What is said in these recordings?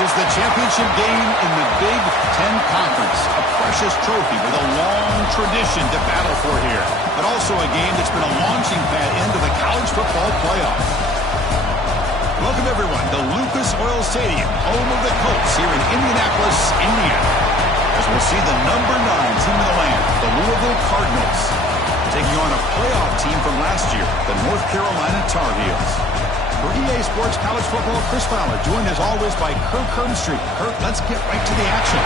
is the championship game in the Big Ten Conference. A precious trophy with a long tradition to battle for here. But also a game that's been a launching pad into the college football playoff. Welcome, everyone, to Lucas Oil Stadium, home of the Colts here in Indianapolis, Indiana. As we'll see the number 9 team in the land, the Louisville Cardinals, taking on a playoff team from last year, the North Carolina Tar Heels. For EA Sports College Football, Chris Fowler, joined as always by Kirk Herbstreit. Kirk, let's get right to the action.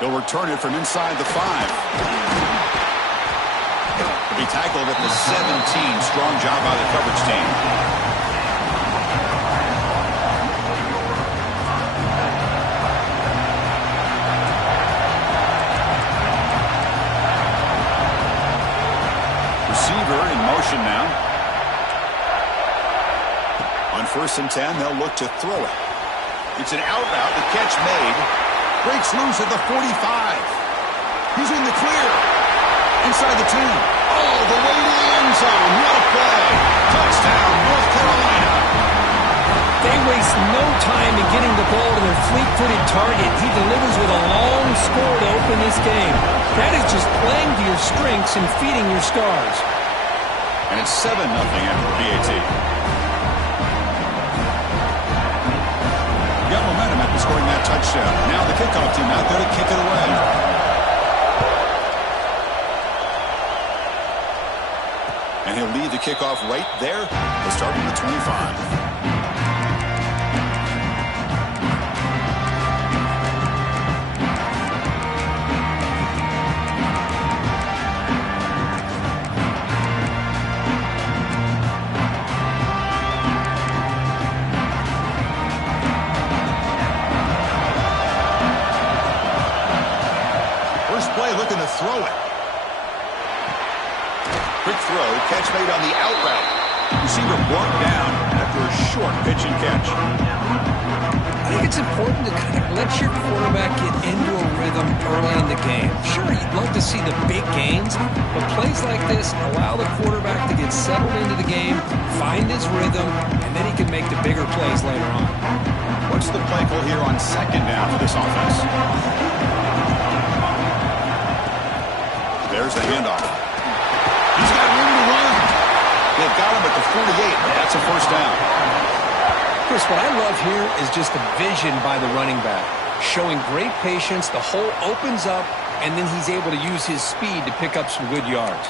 They'll return it from inside the 5. He'll be tackled at the 17. Strong job by the coverage team. Receiver in motion now. On 1st and 10, they'll look to throw it. It's an out route. The catch made. Breaks loose at the 45. He's in the clear. Inside the 10. All the way to the end zone. What a play. Touchdown, North Carolina. They waste no time in getting the ball to their fleet-footed target. He delivers with a long score to open this game. That is just playing to your strengths and feeding your stars. And it's 7-0 after the PAT. Got momentum after scoring that touchdown. Now the kickoff team out there to kick it away. And he'll lead the kickoff right there. He'll start from the 25. Looking to throw it. Quick throw, catch made on the out route. Receiver brought down after a short pitch and catch. I think it's important to kind of let your quarterback get into a rhythm early in the game. Sure, you'd love to see the big gains, but plays like this allow the quarterback to get settled into the game, find his rhythm, and then he can make the bigger plays later on. What's the play call here on 2nd down for this offense? There's the handoff. He's got room to run. They've got him at the 48. That's a 1st down. Chris, what I love here is just the vision by the running back. Showing great patience, the hole opens up, and then he's able to use his speed to pick up some good yards.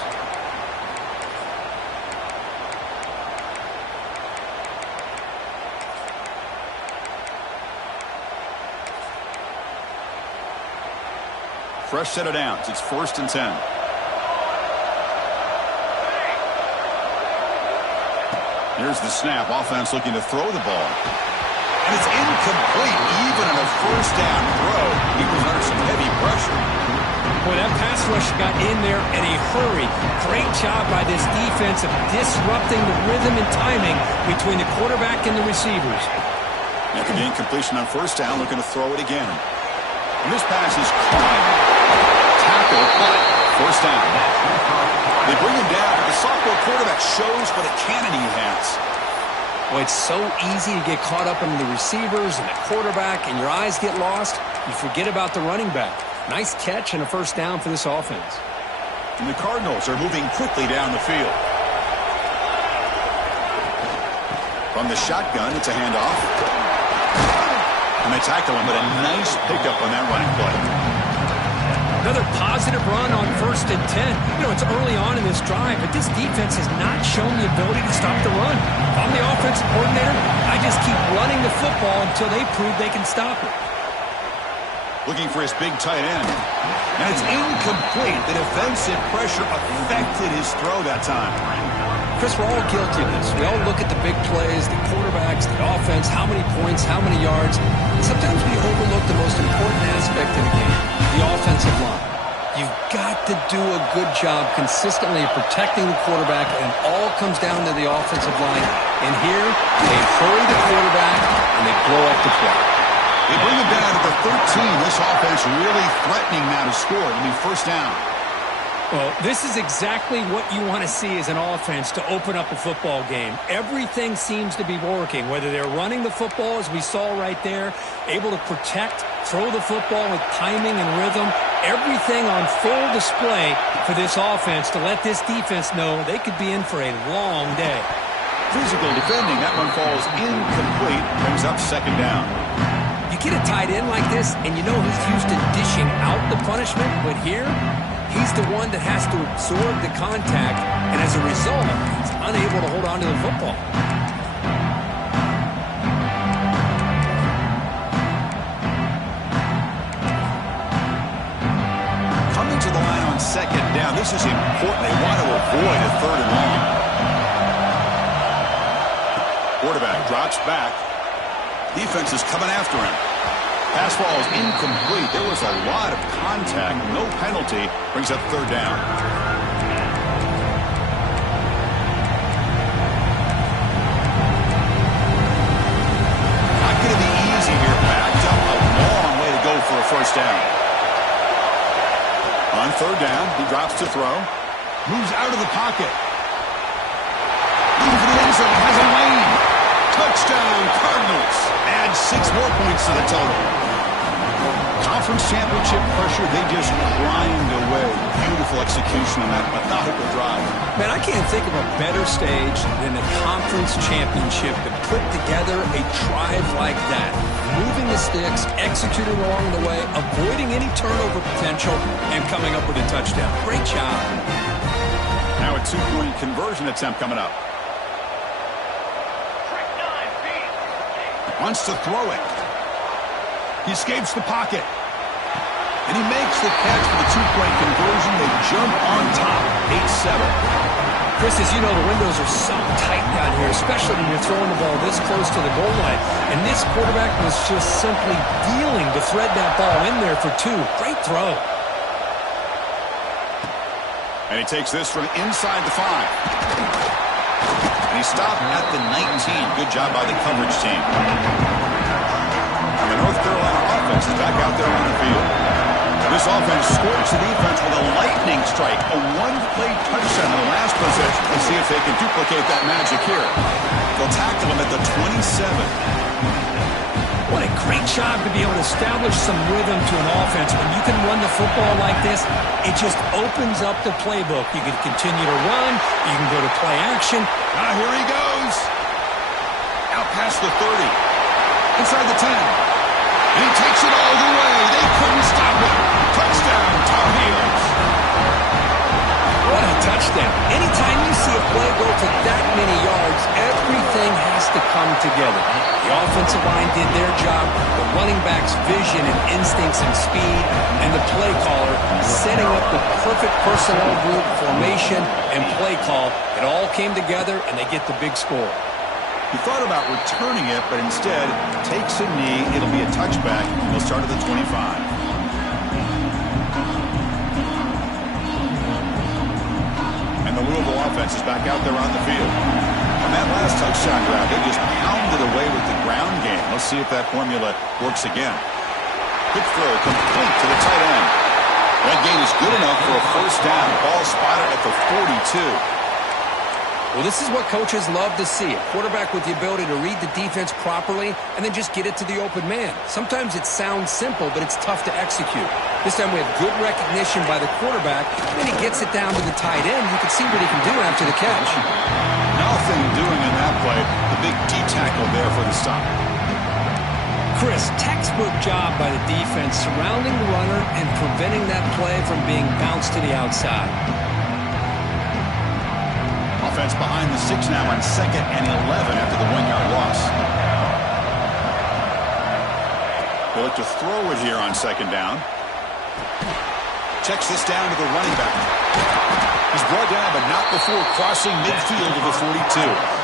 Fresh set of downs. It's 1st and 10. Here's the snap. Offense looking to throw the ball. And it's incomplete. Even on a 1st down throw, he was under some heavy pressure. Boy, that pass rush got in there in a hurry. Great job by this defense of disrupting the rhythm and timing between the quarterback and the receivers. After the incompletion on 1st down, looking to throw it again. And this pass is caught. Tackle, but 1st down. They bring him down. The sophomore quarterback shows what a cannon he has. Well, it's so easy to get caught up in the receivers and the quarterback, and your eyes get lost. You forget about the running back. Nice catch and a 1st down for this offense. And the Cardinals are moving quickly down the field. From the shotgun, it's a handoff. And they tackle him, but a nice pickup on that running play. Another positive run on 1st and 10. You know, it's early on in this drive, but this defense has not shown the ability to stop the run. If I'm the offensive coordinator, I just keep running the football until they prove they can stop it. Looking for his big tight end. And it's incomplete. The defensive pressure affected his throw that time. Chris, we're all guilty of this. We all look at the big plays, the quarterbacks, the offense, how many points, how many yards. And sometimes we overlook the most important aspect of the game, the offensive line. You've got to do a good job consistently of protecting the quarterback, and it all comes down to the offensive line. And here, they hurry the quarterback, and they blow up the play. They bring him down at the 13. This offense really threatening now to score. It'll be first down. Well, this is exactly what you want to see as an offense to open up a football game. Everything seems to be working, whether they're running the football, as we saw right there, able to protect, throw the football with timing and rhythm, everything on full display for this offense to let this defense know they could be in for a long day. Physical defending. That one falls incomplete. Brings up second down. You get a tight end like this, and you know he's used to dishing out the punishment, but here, he's the one that has to absorb the contact, and as a result, he's unable to hold on to the football. Coming to the line on second down. This is important. They want to avoid a third and long. Quarterback drops back. Defense is coming after him. Pass ball is incomplete. There was a lot of contact. No penalty. Brings up third down. Not going to be easy here. Backed up a long way to go for a first down. On third down, he drops to throw. Moves out of the pocket. Looking for the end zone. Has a lane. Touchdown, Cardinals. Add 6 more points to the total. Conference championship pressure, they just grind away. Beautiful execution on that methodical drive. Man, I can't think of a better stage than a conference championship to put together a drive like that. Moving the sticks, executing along the way, avoiding any turnover potential, and coming up with a touchdown. Great job. Now a 2-point conversion attempt coming up. Wants to throw it. He escapes the pocket. And he makes the catch for the 2-point conversion. They jump on top, 8-7. Chris, as you know, the windows are so tight down here, especially when you're throwing the ball this close to the goal line. And this quarterback was just simply dealing to thread that ball in there for 2. Great throw. And he takes this from inside the 5. And he stopped at the 19. Good job by the coverage team. And the North Carolina offense is back out there on the field. This offense scorched the defense with a lightning strike. A 1-play touchdown in the last possession. Let's see if they can duplicate that magic here. They'll tackle him at the 27. What a great job to be able to establish some rhythm to an offense. When you can run the football like this, it just opens up the playbook. You can continue to run. You can go to play action. Here he goes. Out past the 30. Inside the 10. And he takes it all the way. They couldn't stop him. Touchdown, Tar Heels. What a touchdown. Anytime you see a play go for that many yards, everything has to come together. The offensive line did their job, the running back's vision and instincts and speed, and the play caller setting up the perfect personnel group, formation, and play call. It all came together, and they get the big score. He thought about returning it, but instead takes a knee. It'll be a touchback. He'll start at the 25. And the Louisville offense is back out there on the field. On that last touchdown drive, they just pounded away with the ground game. Let's see if that formula works again. Quick throw, complete to the tight end. That gain is good enough for a first down. Ball spotted at the 42. Well, this is what coaches love to see. A quarterback with the ability to read the defense properly and then just get it to the open man. Sometimes it sounds simple, but it's tough to execute. This time we have good recognition by the quarterback. Then he gets it down to the tight end. You can see what he can do after the catch. Nothing doing in that play. The big D tackle there for the stop. Chris, textbook job by the defense surrounding the runner and preventing that play from being bounced to the outside. Offense behind the 6 now on 2nd and 11 after the 1-yard loss. They look to throw it here on 2nd down. Checks this down to the running back. He's brought down, but not before crossing midfield of the 42.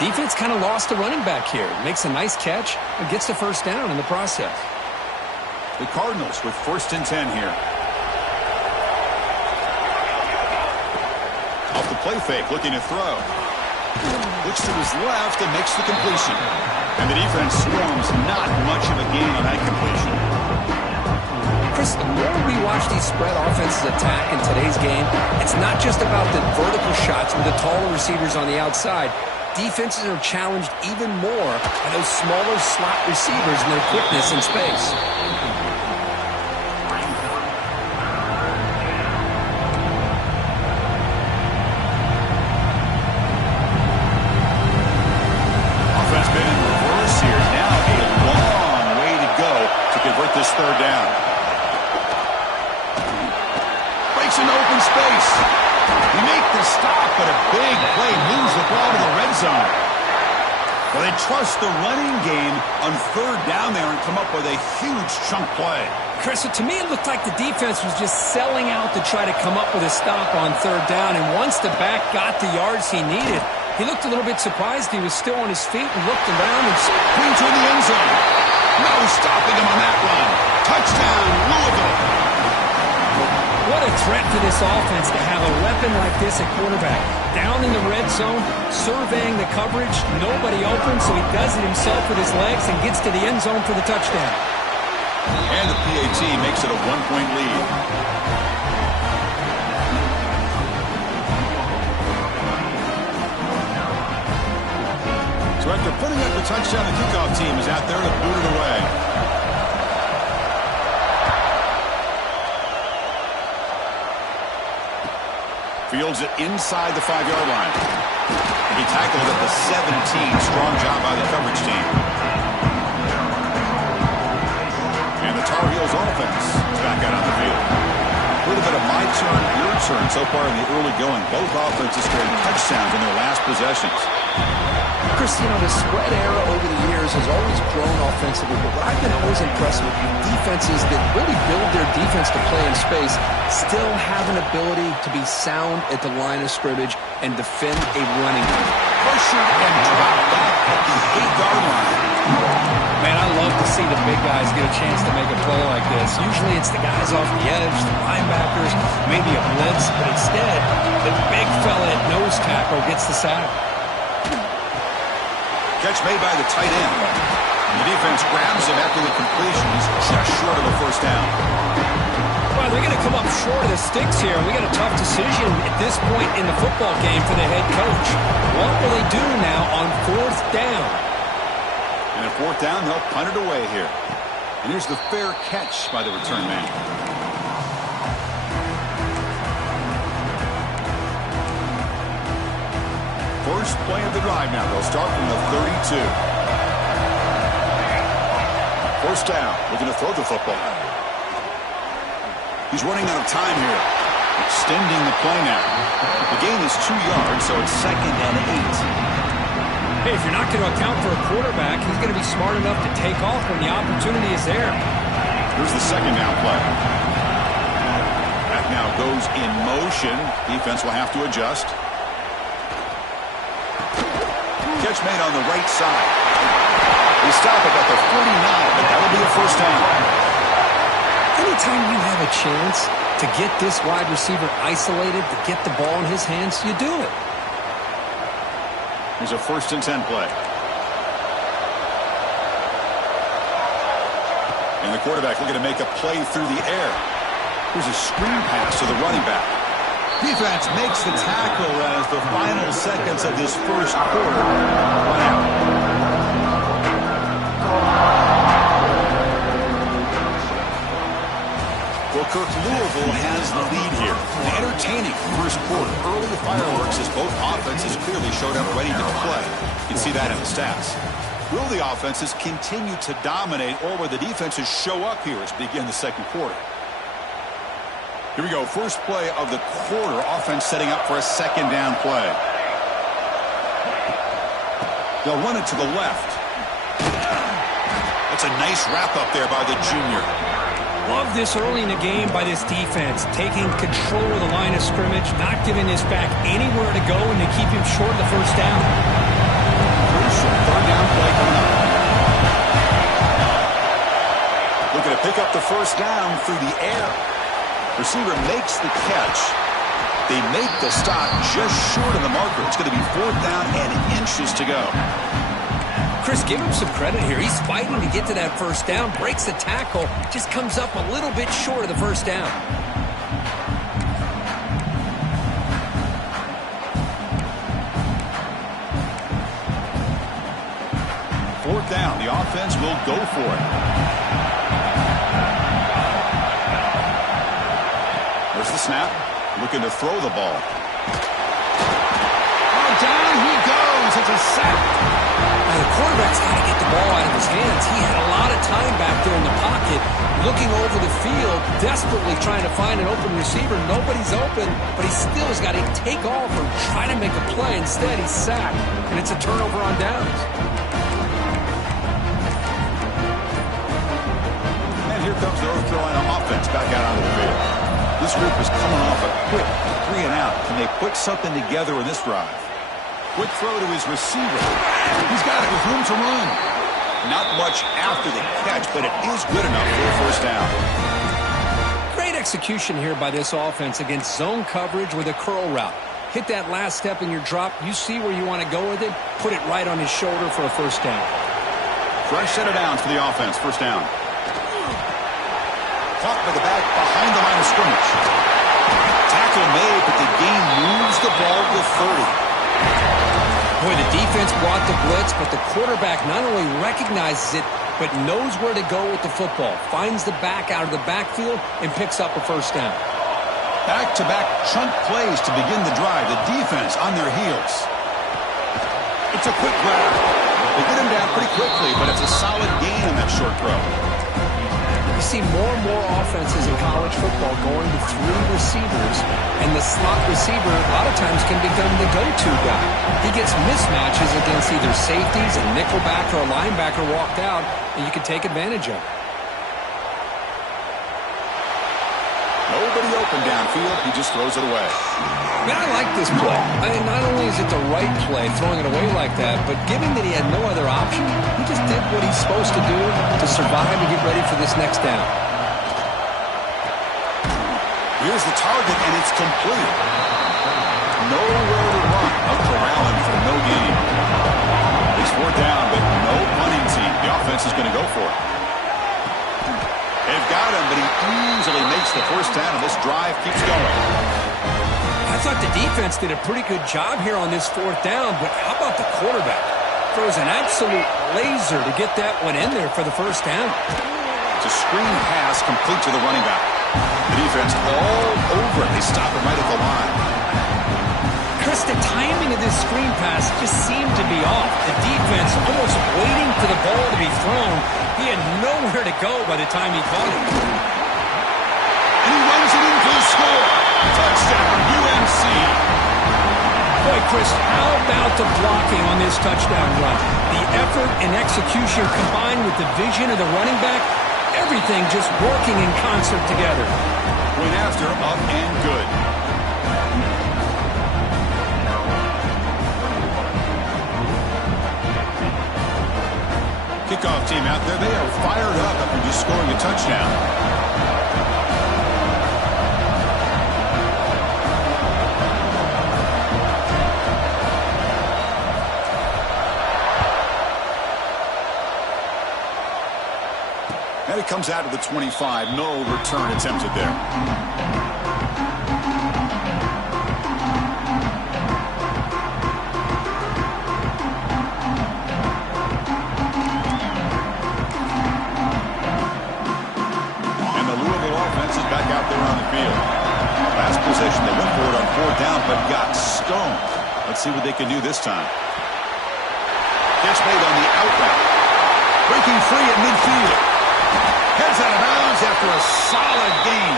Defense kind of lost the running back here. Makes a nice catch and gets the first down in the process. The Cardinals with 1st and 10 here. Off the play fake, looking to throw. Looks to his left and makes the completion. And the defense swarms not much of a gain on that completion. Chris, the more we watch these spread offenses attack in today's game, it's not just about the vertical shots with the taller receivers on the outside. Defenses are challenged even more by those smaller slot receivers and their quickness in space. Offense been in reverse here. Now a long way to go to convert this 3rd down. Breaks an open space. You make the stop, but a big play moves the ball to the red zone. Well, they trust the running game on 3rd down there and come up with a huge chunk play. Chris, to me it looked like the defense was just selling out to try to come up with a stop on 3rd down, and once the back got the yards he needed, he looked a little bit surprised. He was still on his feet and looked around and clean to the end zone. No stopping him on that run. Touchdown, Louisville. What a threat to this offense to have a weapon like this at quarterback. Down in the red zone, surveying the coverage, nobody open, so he does it himself with his legs and gets to the end zone for the touchdown. And the PAT makes it a 1-point lead. So after putting up the touchdown, the kickoff team is out there to boot it away. Fields it inside the 5-yard line. He tackled at the 17. Strong job by the coverage team. And the Tar Heels offense is back out on the field. A little bit of my turn, your turn so far in the early going. Both offenses scoring touchdowns in their last possessions. Chris, you know, the spread era over the years has always grown offensively, but what I've been always impressed with defenses that really build their defense to play in space still have an ability to be sound at the line of scrimmage and defend a running game. Pressured and dropped back at the 8-yard line. Man, I love to see the big guys get a chance to make a play like this. Usually it's the guys off the edge, the linebackers, maybe a blitz, but instead the big fella at nose tackle gets the sack. Catch made by the tight end. The defense grabs him after the completion. He's just short of a 1st down. Well, they're going to come up short of the sticks here. We got a tough decision at this point in the football game for the head coach. What will they do now on 4th down? And at 4th down, they'll punt it away here. And here's the fair catch by the return man. First play of the drive now. They'll start from the 32. 1st down, looking to throw the football. He's running out of time here. Extending the play now. The gain is 2 yards, so it's 2nd and 8. Hey, if you're not going to account for a quarterback, he's going to be smart enough to take off when the opportunity is there. Here's the 2nd down play. That now goes in motion. Defense will have to adjust. Catch made on the right side. They stop it at the 49, but that'll be a 1st down. Anytime you have a chance to get this wide receiver isolated, to get the ball in his hands, you do it. Here's a 1st and 10 play. And the quarterback looking to make a play through the air. Here's a screen pass to the running back. Defense makes the tackle as the final seconds of this 1st quarter run out. Well, Kirk, Louisville has the lead here. An entertaining 1st quarter. Early fireworks as both offenses clearly showed up ready to play. You can see that in the stats. Will the offenses continue to dominate, or will the defenses show up here as we begin the second quarter? Here we go. First play of the quarter. Offense setting up for a second down play. They'll run it to the left. That's a nice wrap up there by the junior. Love this early in the game by this defense, taking control of the line of scrimmage, not giving this back anywhere to go, and to keep him short of the first down. Crucial third down play coming up. Looking to pick up the first down through the air. Receiver makes the catch. They make the stop just short of the marker. It's going to be fourth down and inches to go. Chris, give him some credit here. He's fighting to get to that first down, breaks the tackle, just comes up a little bit short of the first down. Fourth down, the offense will go for it. There's the snap, looking to throw the ball. Oh, down he goes. It's a sack. Now, the quarterback's got to get the ball out of his hands. He had a lot of time back there in the pocket, looking over the field, desperately trying to find an open receiver. Nobody's open, but he still has got to take off or try to make a play. Instead, he's sacked, and it's a turnover on downs. And here comes the North Carolina offense back out onto the field. This group is coming off a quick 3-and-out. Can they put something together in this drive? Quick throw to his receiver. He's got it with room to run. Not much after the catch, but it is good enough for a first down. Great execution here by this offense against zone coverage with a curl route. Hit that last step in your drop. You see where you want to go with it. Put it right on his shoulder for a first down. Fresh set of downs for the offense. First down. Caught by the back behind the line of scrimmage. Tackle made, but the game moves the ball to 30. Boy, the defense brought the blitz, but the quarterback not only recognizes it, but knows where to go with the football. Finds the back out of the backfield and picks up a first down. Back-to-back chunk plays to begin the drive. The defense on their heels. It's a quick grab. They get him down pretty quickly, but it's a solid gain on that short throw. You see more and more offenses in college football going to three receivers, and the slot receiver a lot of times can become the go-to guy. He gets mismatches against either safeties, a nickelback, or a linebacker walked out, and you can take advantage of it. Nobody open downfield. He just throws it away. Man, I like this play. I mean, not only is it the right play, throwing it away like that, but given that he had no other option, he just did what he's supposed to do to survive and get ready for this next down. Here's the target, and it's complete. Nowhere to run. A corralling for no gain. It's fourth down, but no punting team. The offense is going to go for it. They've got him, but he easily makes the first down, and this drive keeps going. I thought the defense did a pretty good job here on this fourth down, but how about the quarterback? Throws an absolute laser to get that one in there for the first down. It's a screen pass complete to the running back. The defense all over it. They stop him right at the line. Chris, the timing of this screen pass just seemed to be off. The defense almost waiting for the ball to be thrown. He had nowhere to go by the time he caught it. And he runs it in for the score. Touchdown, UNC. Boy, Chris, how about the blocking on this touchdown run? The effort and execution combined with the vision of the running back, everything just working in concert together. Went after, up and good. Kickoff team out there, they are fired up after just scoring a touchdown. And it comes out of the 25. No return attempted there. And the Louisville offense is back out there on the field. Last possession, they went for it on fourth down, but got stoned. Let's see what they can do this time. Gets made on the out route. Breaking free at midfield. Heads out of bounds after a solid gain.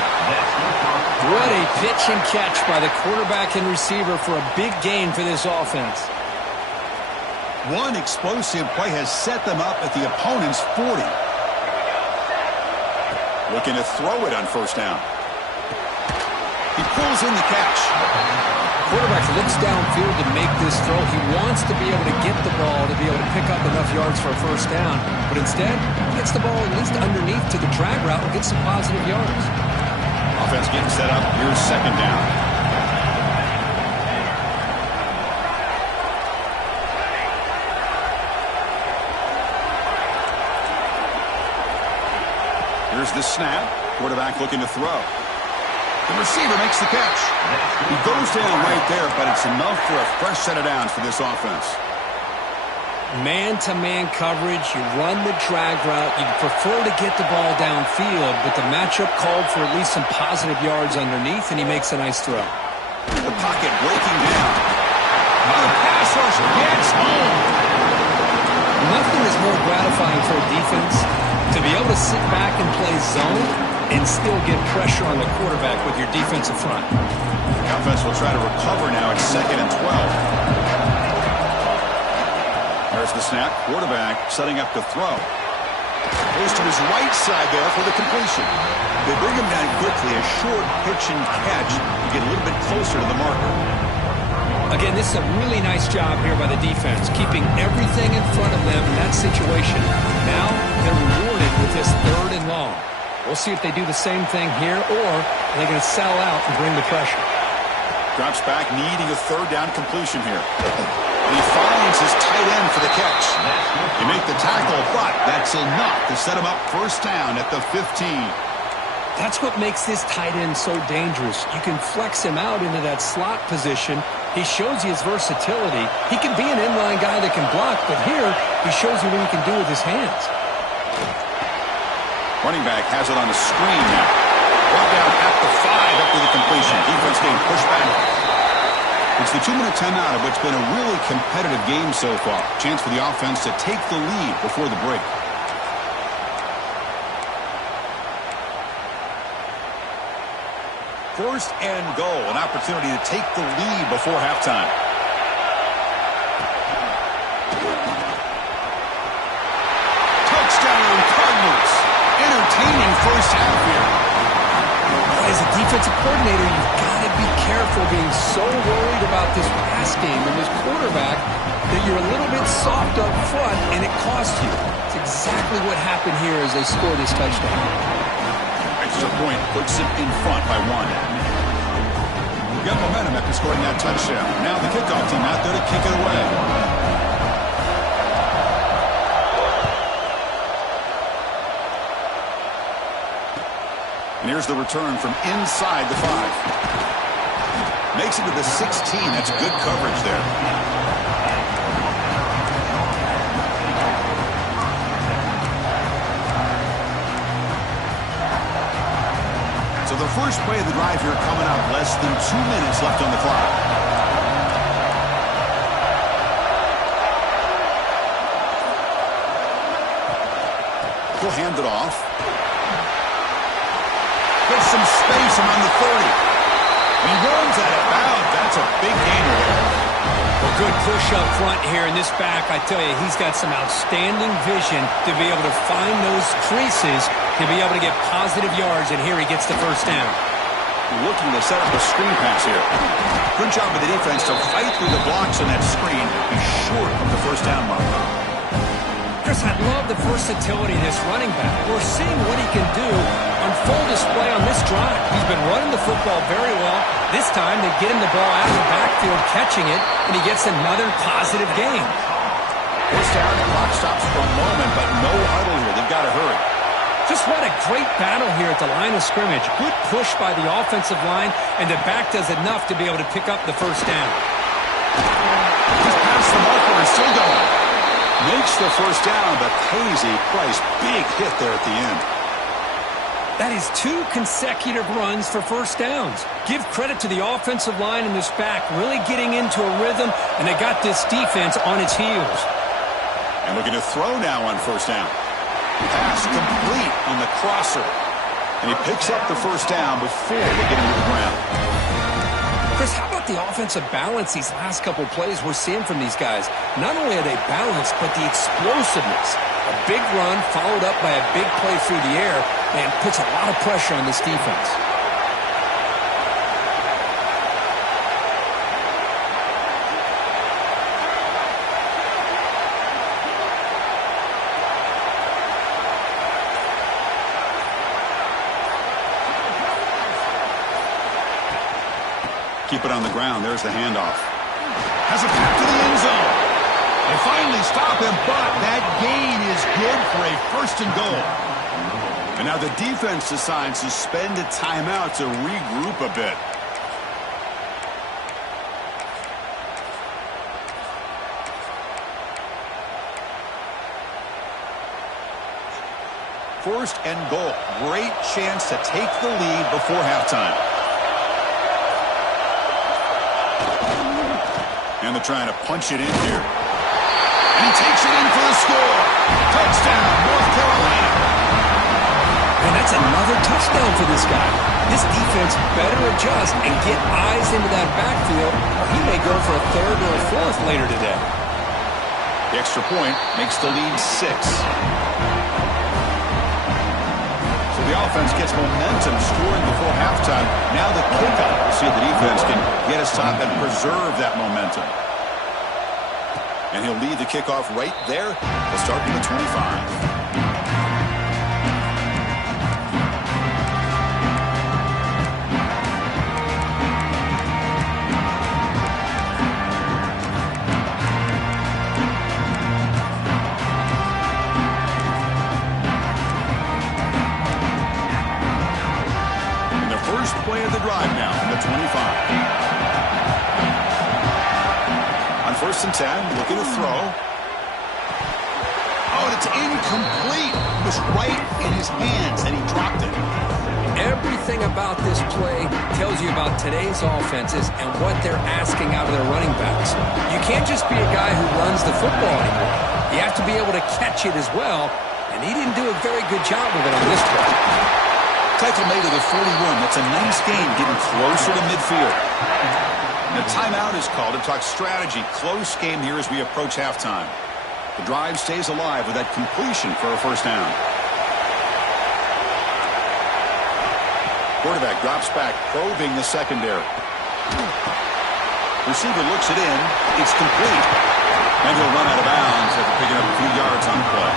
What a pitch and catch by the quarterback and receiver for a big gain for this offense. One explosive play has set them up at the opponent's 40. Looking to throw it on first down. He pulls in the catch. Quarterback looks downfield to make this throw. He wants to be able to get the ball to be able to pick up enough yards for a first down. But instead, he gets the ball at least underneath to the drag route and gets some positive yards. Offense getting set up. Here's second down. Here's the snap. Quarterback looking to throw. The receiver makes the catch. He goes down right there, but it's enough for a fresh set of downs for this offense. Man-to-man coverage, you run the drag route. You prefer to get the ball downfield, but the matchup called for at least some positive yards underneath, and he makes a nice throw. The pocket breaking down. Oh, the pass rusher gets home. Nothing is more gratifying for a defense to be able to sit back and play zone and still get pressure on the quarterback with your defensive front. The offense will try to recover now at 2nd and 12. There's the snap. Quarterback setting up to throw. Goes to his right side there for the completion. They bring him down quickly. A short pitch and catch to get a little bit closer to the marker. Again, this is a really nice job here by the defense, keeping everything in front of them in that situation. Now they're rewarded with this 3rd and long. We'll see if they do the same thing here, or are they going to settle out and bring the pressure. Drops back, needing a 3rd down completion here. And he finds his tight end for the catch. They make the tackle, but that's enough to set him up first down at the 15. That's what makes this tight end so dangerous. You can flex him out into that slot position. He shows you his versatility. He can be an inline guy that can block, but here he shows you what he can do with his hands. Running back has it on the screen now. Brought down at the 5 after the completion. Defense getting pushed back. It's the 2-minute timeout of what's been a really competitive game so far. Chance for the offense to take the lead before the break. First and goal, an opportunity to take the lead before halftime. Touchdown, Cardinals. Entertaining first half here. As a defensive coordinator, you've got to be careful being so worried about this pass game and this quarterback that you're a little bit soft up front and it costs you. It's exactly what happened here as they scored this touchdown. Extra point puts it in front by 1. Got momentum after scoring that touchdown. Now the kickoff team out there to kick it away. And here's the return from inside the 5. Makes it to the 16. That's good coverage there. So the first play of the drive here coming up, less than 2 minutes left on the clock. He'll hand it off. Gets some space around the 30. And he runs out of bounds. That's a big gainer there. Well, good push up front here in this back. I tell you, he's got some outstanding vision to be able to find those creases, to be able to get positive yards, and here he gets the first down. Looking to set up a screen pass here. Good job of the defense to fight through the blocks on that screen. He's short of the first down mark. Chris, I love the versatility of this running back. We're seeing what he can do on full display on this drive. He's been running the football very well. This time they get him the ball out of the backfield, catching it, and he gets another positive gain. First down, the clock stops for a moment, but no huddle here. They've got to hurry. Just what a great battle here at the line of scrimmage. Good push by the offensive line, and the back does enough to be able to pick up the first down. He's past the marker and still going. Makes the first down, but pays a price. Big hit there at the end. That is 2 consecutive runs for first downs. Give credit to the offensive line and this back really getting into a rhythm, and they got this defense on its heels. And looking to throw now on first down. Pass complete on the crosser. And he picks up the first down before they get him to the ground. Chris, how about the offensive balance these last couple plays we're seeing from these guys? Not only are they balanced, but the explosiveness. A big run followed up by a big play through the air and puts a lot of pressure on this defense. Keep it on the ground. There's the handoff. Has a pass to the end zone. They finally stop him, but that gain is good for a first and goal. And now the defense decides to spend a timeout to regroup a bit. First and goal. Great chance to take the lead before halftime. And they're trying to punch it in here. And he takes it in for the score. Touchdown, North Carolina. And that's another touchdown for this guy. This defense better adjust and get eyes into that backfield, or he may go for a third or a fourth later today. The extra point makes the lead 6. So the offense gets momentum scoring before halftime. Now the kickoff. We'll see if the defense can get a stop and preserve that momentum. And he'll lead the kickoff right there. They'll start from the 25. Play of the drive now from the 25. On first and 10, looking to throw. Oh, and it's incomplete. It was right in his hands, and he dropped it. Everything about this play tells you about today's offenses and what they're asking out of their running backs. You can't just be a guy who runs the football anymore. You have to be able to catch it as well, and he didn't do a very good job with it on this play. Tackle made to the 41. That's a nice gain, getting closer to midfield. And a timeout is called to talk strategy. Close game here as we approach halftime. The drive stays alive with that completion for a first down. Quarterback drops back, probing the secondary. Receiver looks it in. It's complete. And he'll run out of bounds after picking up a few yards on the play.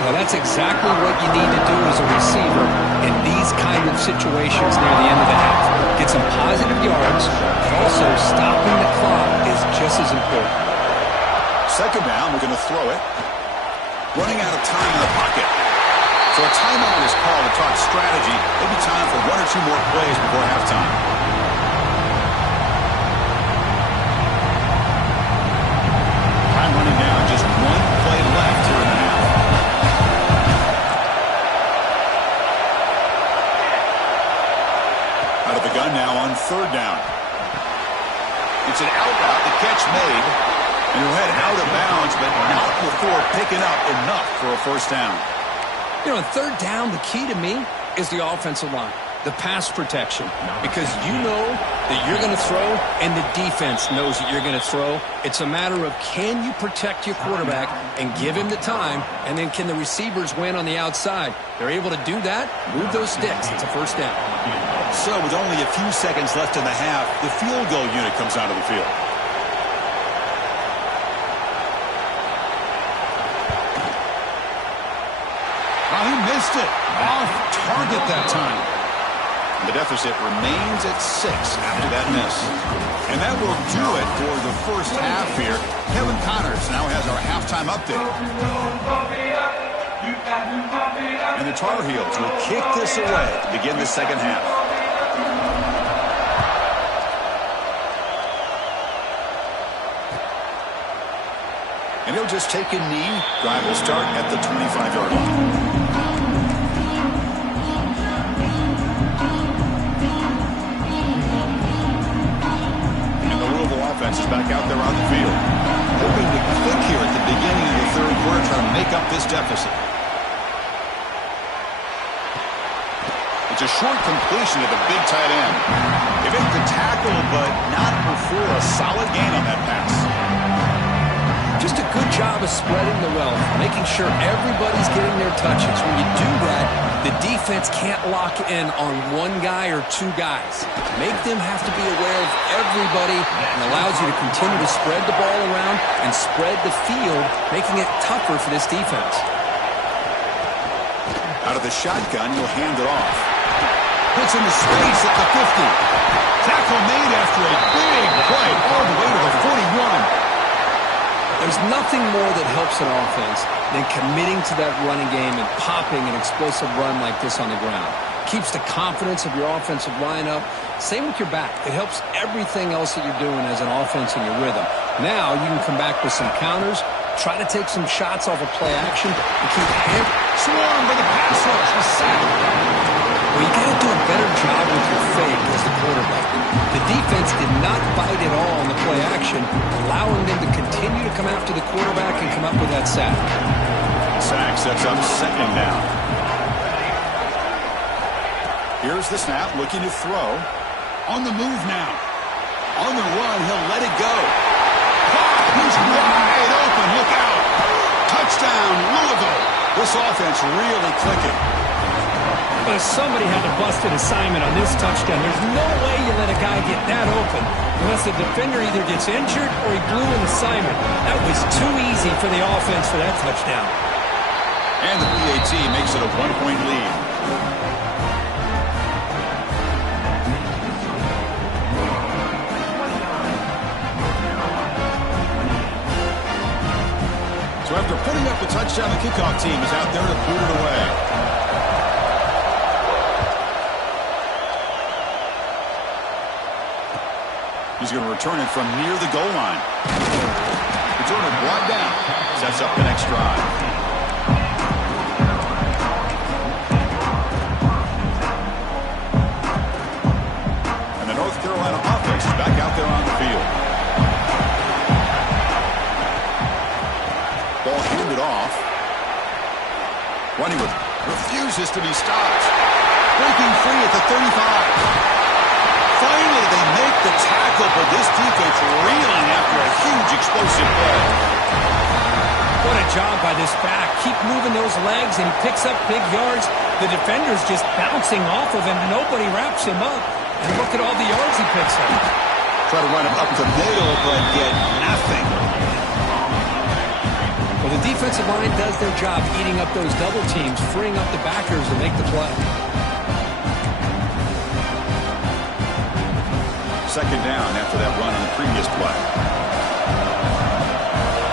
Well, that's exactly what you need to do as a receiver in these kind of situations near the end of the half. Get some positive yards, but also stopping the clock is just as important. Second down, we're going to throw it. Running out of time in the pocket. So a timeout is called to talk strategy. Maybe time for 1 or 2 more plays before halftime. Time running down, just 1 play left here in the half. Out of the gun now on third down. It's an out route, the catch made, and he'll head out of bounds, but not before picking up enough for a first down. You know, on third down, the key to me is the offensive line, the pass protection, because you know that you're going to throw and the defense knows that you're going to throw. It's a matter of can you protect your quarterback and give him the time, and then can the receivers win on the outside? They're able to do that, move those sticks. It's a first down. So with only a few seconds left in the half, the field goal unit comes onto the field. Oh, he missed it. Off target that time. The deficit remains at 6 after that miss. And that will do it for the first half here. Kevin Connors now has our halftime update. And the Tar Heels will kick this away to begin the second half. And he'll just take a knee. Drive will start at the 25-yard line. Offense is back out there on the field. hoping to click here at the beginning of the third quarter, trying to make up this deficit. It's a short completion at the big tight end. They make the tackle, but not before a solid gain on that pass. Just a good job of spreading the wealth, making sure everybody's getting their touches. When you do that, the defense can't lock in on one guy or two guys. Make them have to be aware of everybody and allows you to continue to spread the ball around and spread the field, making it tougher for this defense. Out of the shotgun, he'll hand it off. Puts into space at the 50. Tackle made after a big play all the way to the 41. There's nothing more that helps an offense than committing to that running game and popping an explosive run like this on the ground. Keeps the confidence of your offensive line up. Same with your back. It helps everything else that you're doing as an offense in your rhythm. Now you can come back with some counters, try to take some shots off of play action, and keep hand. Swarm for the pass rush. The sack. Well, you got to do a better job with your fake as the quarterback. The defense did not bite at all on the play action, allowing them to continue to come after the quarterback and come up with that sack. Sack sets up second down. Here's the snap, looking to throw. On the move now. On the run, he'll let it go. He's wide open. Look out. Touchdown, Louisville. This offense really clicking. But somebody had to bust an assignment on this touchdown. There's no way you let a guy get that open unless the defender either gets injured or he blew an assignment. That was too easy for the offense for that touchdown. And the PAT makes it a 1-point lead. So after putting up the touchdown, the kickoff team is out there to put it away. He's going to return it from near the goal line. Return it brought down. Sets up the next drive. And the North Carolina offense is back out there on the field. Ball handed off. Running refuses to be stopped. Breaking free at the 35. Finally, they make the tackle, but this defense reeling after a huge explosive play. What a job by this back. Keep moving those legs, and he picks up big yards. The defender's just bouncing off of him. Nobody wraps him up. And look at all the yards he picks up. Try to run him up the middle, but get nothing. Well, the defensive line does their job eating up those double teams, freeing up the backers to make the play. Second down after that run on the previous play.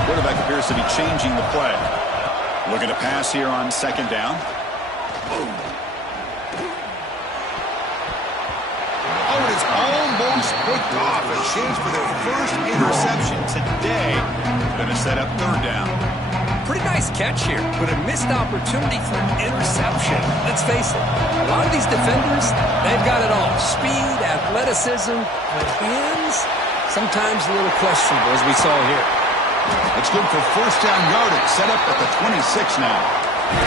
Quarterback appears to be changing the play. Looking to pass here on second down. Oh, it is almost picked off. A chance for their first interception today. Going to set up third down. Pretty nice catch here, but a missed opportunity for an interception. Let's face it, a lot of these defenders, they've got it all. Speed, athleticism, but hands, sometimes a little questionable, as we saw here. It's good for first down yardage, set up at the 26 now.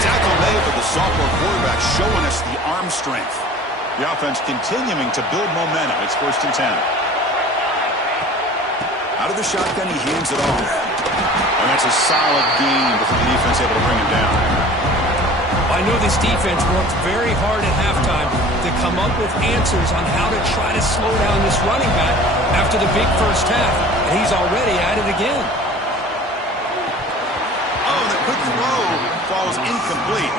Tackle made, but the sophomore quarterback showing us the arm strength. The offense continuing to build momentum. It's first and 10. Out of the shotgun, he hands it off. And that's a solid gain before the defense able to bring him down. I know this defense worked very hard at halftime to come up with answers on how to try to slow down this running back after the big first half. And he's already at it again. Oh, the quick throw falls incomplete.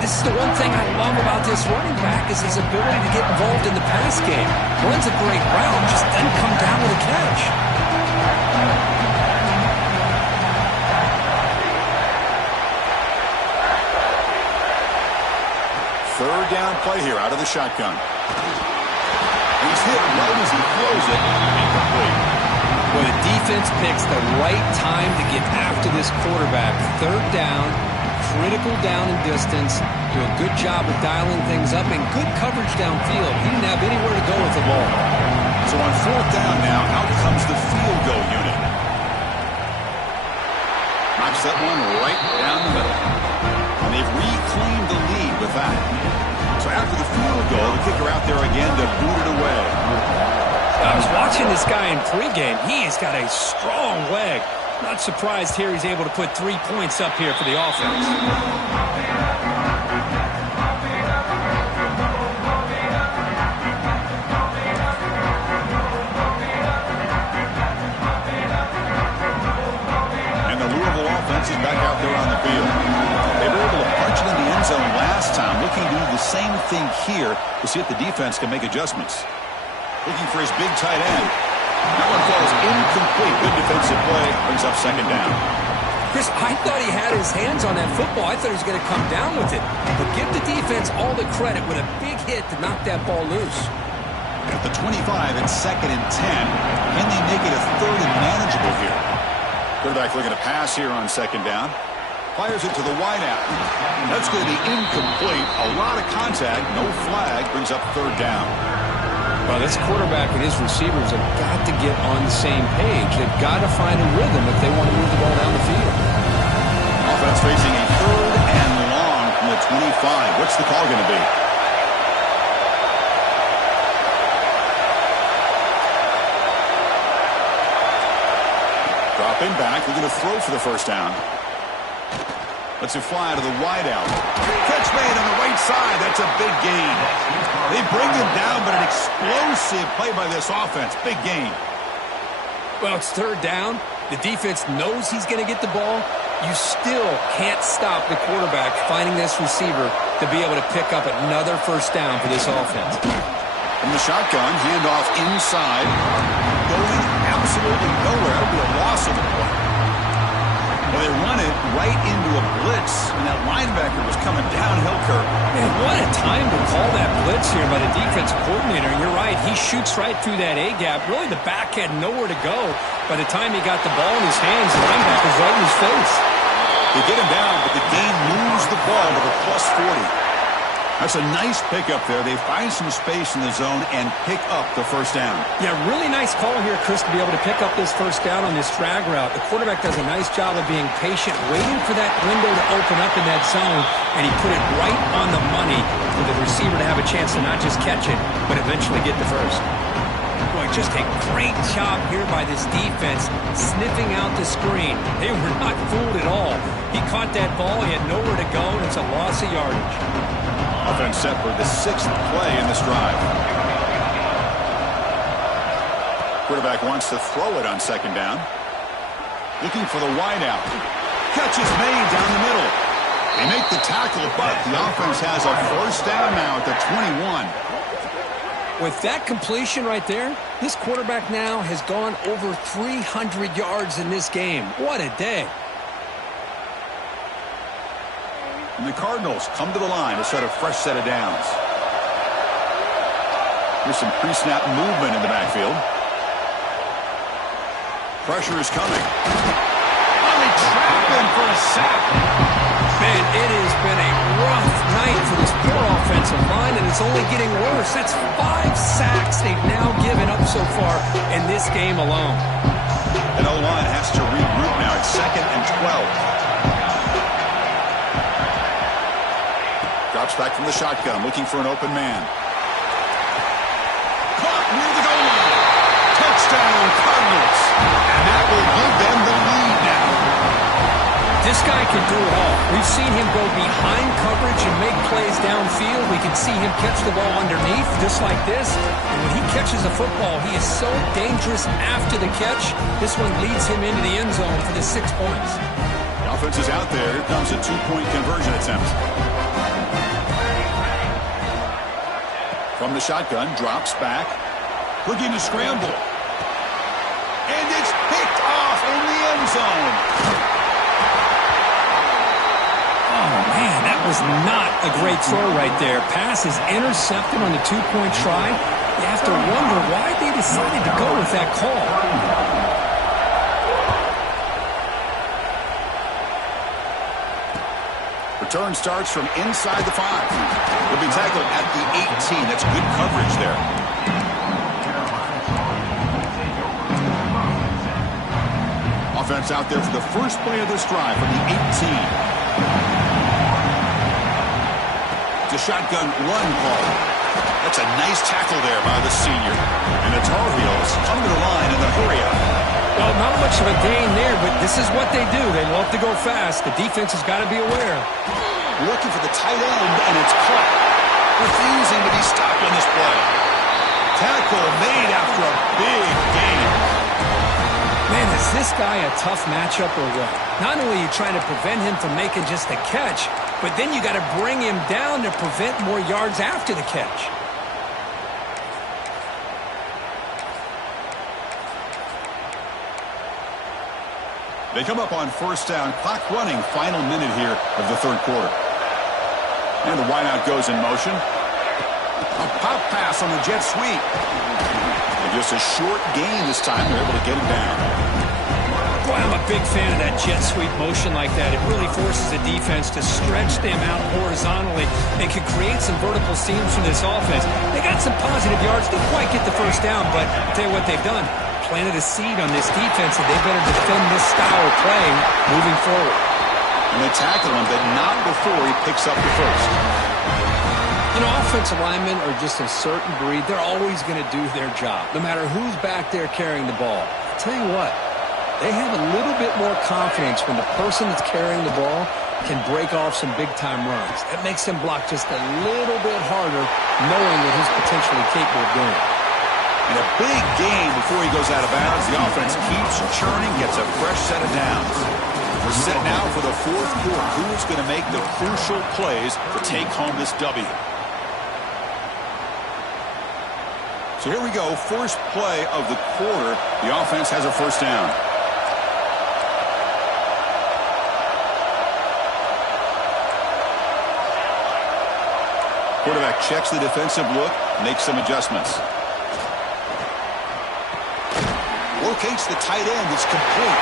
This is the one thing I love about this running back is his ability to get involved in the pass game. Runs a great route, just doesn't come down with a catch. Third down play here out of the shotgun. He's hit right as he throws it. Incomplete. Well, the defense picks the right time to get after this quarterback. Third down, critical down and distance. Do a good job of dialing things up and good coverage downfield. He didn't have anywhere to go with the ball. So on fourth down now, out comes the field goal unit. that one right down the middle. And they've reclaimed the lead with that. So after the field goal, the kicker out there again to boot it away. I was watching this guy in pregame. He's got a strong leg. Not surprised here he's able to put 3 points up here for the offense. And the Louisville offense is back out there on the field. They were able to punch it in the end zone last time, looking to do the same thing here to see if the defense can make adjustments. Looking for his big tight end. That one falls incomplete. Good defensive play. Brings up second down. Chris, I thought he had his hands on that football. I thought he was going to come down with it. But give the defense all the credit with a big hit to knock that ball loose. At the 25, it's 2nd and 10. Can they make it a 3rd and manageable here? Quarterback looking to pass here on 2nd down. Fires it to the wideout. That's going to be incomplete. A lot of contact. No flag. Brings up 3rd down. Well, this quarterback and his receivers have got to get on the same page. They've got to find a rhythm if they want to move the ball down the field. Offense facing a 3rd and long from the 25. What's the call going to be? Dropping back. They're going to throw for the 1st down. Lets it fly to the wideout. Catch made on the right side. That's a big gain. They bring him down, but an explosive play by this offense. Big gain. Well, it's 3rd down. The defense knows he's going to get the ball. You still can't stop the quarterback finding this receiver to be able to pick up another 1st down for this offense. From the shotgun, handoff inside. Going absolutely nowhere. That'll be a loss of the play. Well, they run it right into a blitz, and that linebacker was coming downhill curve. Man, what a time to call that blitz here by the defensive coordinator. And you're right, he shoots right through that A-gap. Really, the back had nowhere to go. By the time he got the ball in his hands, the linebacker's right in his face. They get him down, but the gain moves the ball to the plus 40. That's a nice pickup there. They find some space in the zone and pick up the 1st down. Yeah, really nice call here, Chris, to be able to pick up this 1st down on this drag route. The quarterback does a nice job of being patient, waiting for that window to open up in that zone, and he put it right on the money for the receiver to have a chance to not just catch it, but eventually get the 1st. Boy, just a great job here by this defense, sniffing out the screen. They were not fooled at all. He caught that ball, he had nowhere to go, and it's a loss of yardage. Offense set for the 6th play in this drive. Quarterback wants to throw it on 2nd down. Looking for the wideout. Catch is made down the middle. They make the tackle, but the offense has a 1st down now at the 21. With that completion right there, this quarterback now has gone over 300 yards in this game. What a day. And the Cardinals come to the line to set a fresh set of downs. Here's some pre-snap movement in the backfield. Pressure is coming. Oh, they trap him for a sack. Man, it has been a rough night for this poor offensive line, and it's only getting worse. That's 5 sacks they've now given up so far in this game alone. And O-line has to regroup now. It's 2nd and 12. Drops back from the shotgun, looking for an open man. Caught near the goal line. Touchdown, Cardinals. And that will give them the lead now. This guy can do it all. We've seen him go behind coverage and make plays downfield. We can see him catch the ball underneath, just like this. And when he catches a football, he is so dangerous after the catch. This one leads him into the end zone for the 6 points. The offense is out there. Here comes a 2-point conversion attempt. From the shotgun, drops back, looking to scramble. And it's picked off in the end zone. Oh, man, that was not a great throw right there. Pass is intercepted on the 2-point try. You have to wonder why they decided to go with that call. Return starts from inside the 5. He'll be tackled at the 18. That's good coverage there. offense out there for the first play of this drive from the 18. It's a shotgun run call. That's a nice tackle there by the senior. And the Tar Heels come to the line in the hurry-up. Well, not much of a gain there, but this is what they do. They love to go fast. The defense has got to be aware. Looking for the tight end, and it's caught. Refusing to be stopped on this play. Tackle made after a big gain. Man, is this guy a tough matchup or what? Not only are you trying to prevent him from making just a catch, but then you got to bring him down to prevent more yards after the catch. They come up on first down. Clock running. Final minute here of the third quarter. And the wideout goes in motion. A pop pass on the jet sweep. And just a short gain this time. They're able to get it down. Boy, I'm a big fan of that jet sweep motion like that. It really forces the defense to stretch them out horizontally and can create some vertical seams for this offense. They got some positive yards. Didn't quite get the first down, but I'll tell you what they've done. Planted a seed on this defense, and they better defend this style of playing moving forward. And they tackle him, but not before he picks up the first. You know, offensive linemen are just a certain breed. They're always going to do their job, no matter who's back there carrying the ball. I'll tell you what, they have a little bit more confidence when the person that's carrying the ball can break off some big-time runs. That makes them block just a little bit harder, knowing what he's potentially capable of doing. And a big gain before he goes out of bounds. The offense keeps churning, gets a fresh set of downs. We're set now for the fourth quarter. Who is going to make the crucial plays to take home this W? So here we go. First play of the quarter. The offense has a first down. Quarterback checks the defensive look, makes some adjustments. Locates the tight end. It's complete.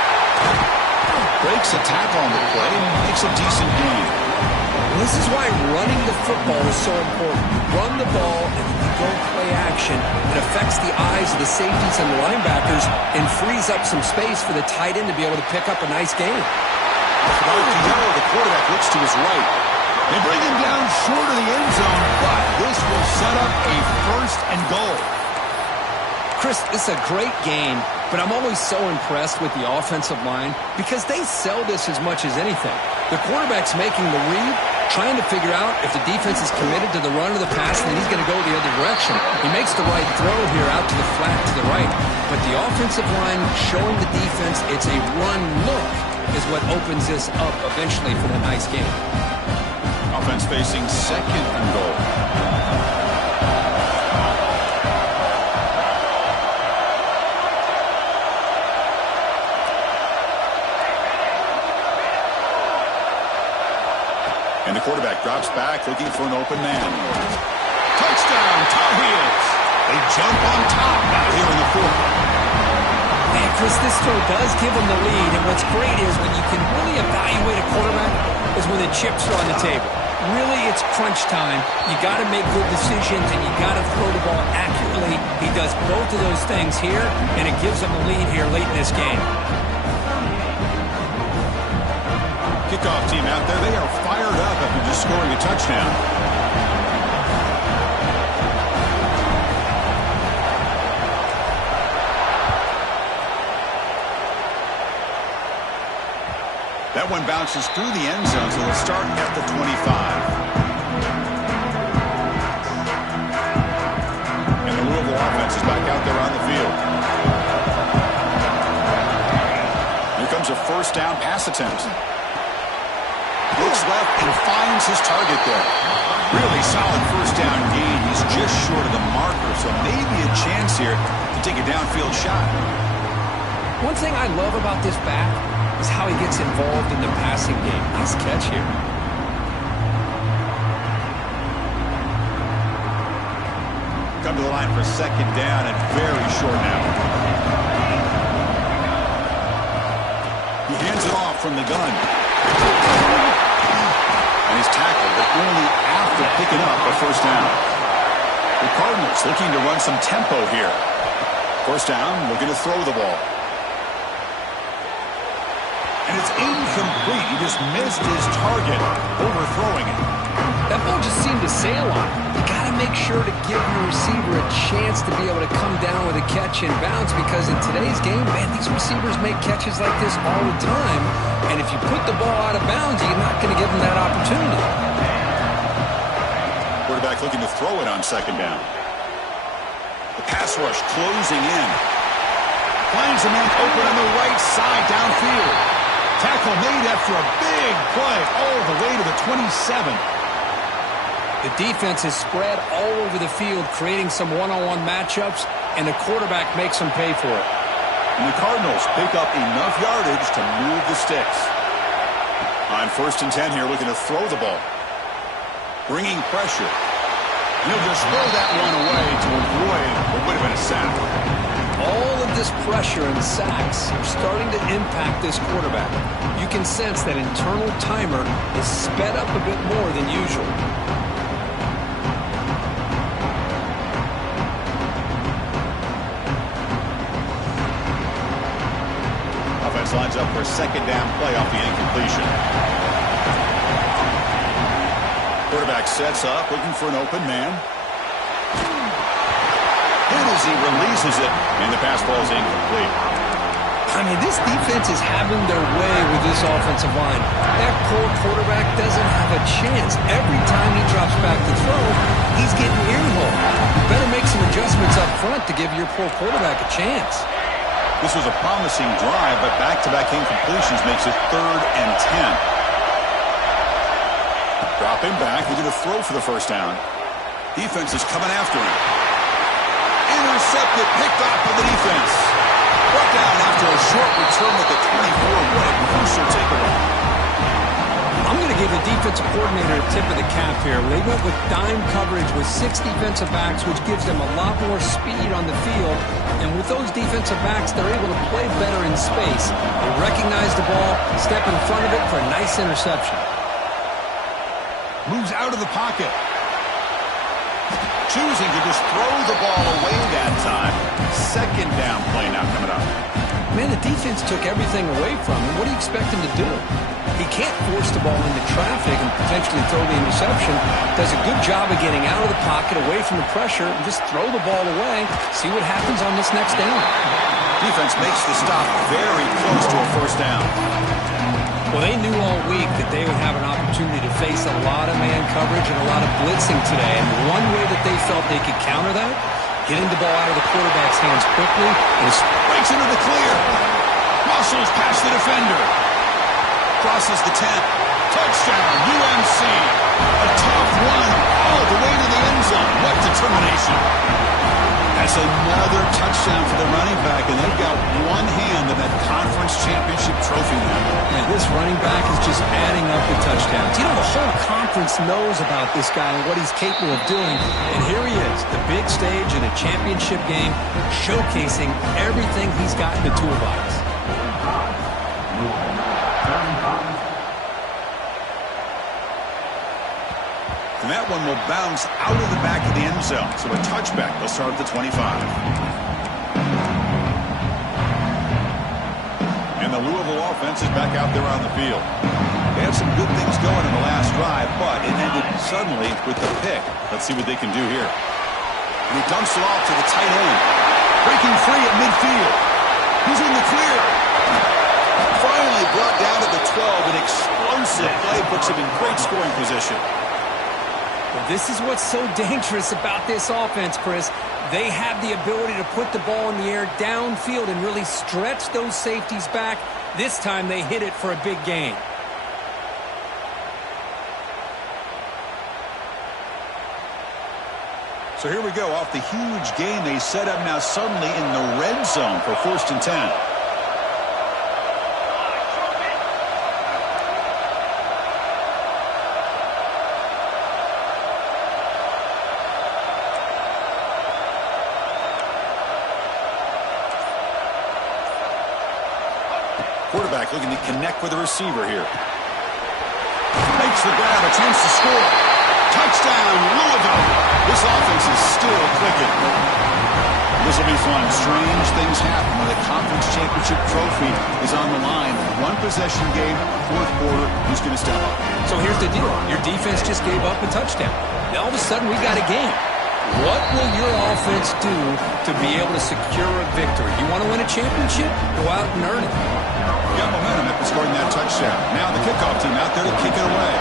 Breaks a tackle on the play. Makes a decent gain. This is why running the football is so important. You run the ball and then you go play action. It affects the eyes of the safeties and the linebackers and frees up some space for the tight end to be able to pick up a nice gain. The quarterback looks to his right. They bring him down short of the end zone, but this will set up a first and goal. Chris, this is a great game, but I'm always so impressed with the offensive line because they sell this as much as anything. The quarterback's making the read, trying to figure out if the defense is committed to the run or the pass, and then he's going to go the other direction. He makes the right throw here out to the flat to the right. But the offensive line showing the defense it's a run look is what opens this up eventually for the nice game. Offense facing second and goal. And the quarterback drops back, looking for an open man. Touchdown, Tar Heels! They jump on top out here in the fourth. Man, Chris, this throw does give them the lead, and what's great is when you can really evaluate a quarterback is when the chips are on the table. Really, it's crunch time. You got to make good decisions, and you got to throw the ball accurately. He does both of those things here, and it gives them the lead here late in this game. Kickoff team out there, they are fired up after just scoring a touchdown. That one bounces through the end zone, so they'll start at the 25. And the Louisville offense is back out there on the field. Here comes a first down pass attempt. Looks left and finds his target there. Really solid first down gain. He's just short of the marker, so maybe a chance here to take a downfield shot. One thing I love about this back is how he gets involved in the passing game. Nice catch here. Come to the line for second down and very short now. He hands it off from the gun. And he's tackled, but only after picking up a first down. The Cardinals looking to run some tempo here. First down, looking to throw the ball. And it's incomplete. He just missed his target, overthrowing it. That ball just seemed to sail on him. You got to make sure to give your receiver a chance to be able to come down with a catch and bounce, because in today's game, man, these receivers make catches like this all the time. And if you put the ball out of bounds, you're not going to give them that opportunity. Quarterback looking to throw it on second down. The pass rush closing in. Finds a man open on the right side downfield. Tackle made after a big play all the way to the 27. The defense is spread all over the field, creating some one-on-one matchups, and the quarterback makes them pay for it. And the Cardinals pick up enough yardage to move the sticks. On 1st and 10 here, looking to throw the ball. Bringing pressure. He'll just throw that one away to avoid what would have been a sack. All of this pressure and sacks are starting to impact this quarterback. You can sense that internal timer is sped up a bit more than usual. Offense lines up for a second down play off the incompletion. Quarterback sets up, looking for an open man. And as he releases it, and the pass falls incomplete. I mean, this defense is having their way with this offensive line. That poor quarterback doesn't have a chance. Every time he drops back to throw, he's getting earholed. You better make some adjustments up front to give your poor quarterback a chance. This was a promising drive, but back-to-back incompletions makes it 3rd and 10. Dropping back, looking to throw for the first down. Defense is coming after him. Intercepted, picked off by the defense. Brought down after a short return at the 24. What a crucial takeaway. I'm going to give the defensive coordinator a tip of the cap here. They went with dime coverage with 6 defensive backs, which gives them a lot more speed on the field. And with those defensive backs, they're able to play better in space. They recognize the ball, step in front of it for a nice interception. Moves out of the pocket. Choosing to just throw the ball away that time. Second down play now coming up. Man, the defense took everything away from him. What do you expect him to do? He can't force the ball into traffic and potentially throw the interception. Does a good job of getting out of the pocket, away from the pressure, and just throw the ball away. See what happens on this next down. Defense makes the stop very close to a first down. Well, they knew all week that they would have an opportunity to face a lot of man coverage and a lot of blitzing today. And one way that they felt they could counter that, getting the ball out of the quarterback's hands quickly, and it breaks into the clear. Muscles past the defender. Crosses the 10. Touchdown, UNC. A tough run all the way to the end zone. What determination. That's another touchdown for the running back, and they've got one hand in that conference championship trophy now. And this running back is just adding up the touchdowns. You know, the whole conference knows about this guy and what he's capable of doing. And here he is, the big stage in a championship game, showcasing everything he's got in the toolbox. And that one will bounce out of the back of the end zone. So a touchback. They'll start at the 25. And the Louisville offense is back out there on the field. They had some good things going in the last drive, but it ended suddenly with the pick. Let's see what they can do here. And he dumps it off to the tight end. Breaking free at midfield. He's in the clear. Finally brought down to the 12. An explosive play puts him in great scoring position. Well, this is what's so dangerous about this offense, Chris. They have the ability to put the ball in the air downfield and really stretch those safeties back. This time they hit it for a big gain. So here we go. Off the huge gain they set up now suddenly in the red zone for 1st and 10. Quarterback looking to connect with the receiver here. Makes the grab, a chance to score. Touchdown, Louisville. This offense is still clicking. This will be fun. Strange things happen when the conference championship trophy is on the line. One possession game, fourth quarter. Who's going to step up? So here's the deal. Your defense just gave up a touchdown. Now all of a sudden we got a game. What will your offense do to be able to secure a victory? You want to win a championship? Go out and earn it. Got momentum after scoring that touchdown. Now the kickoff team out there to kick it away.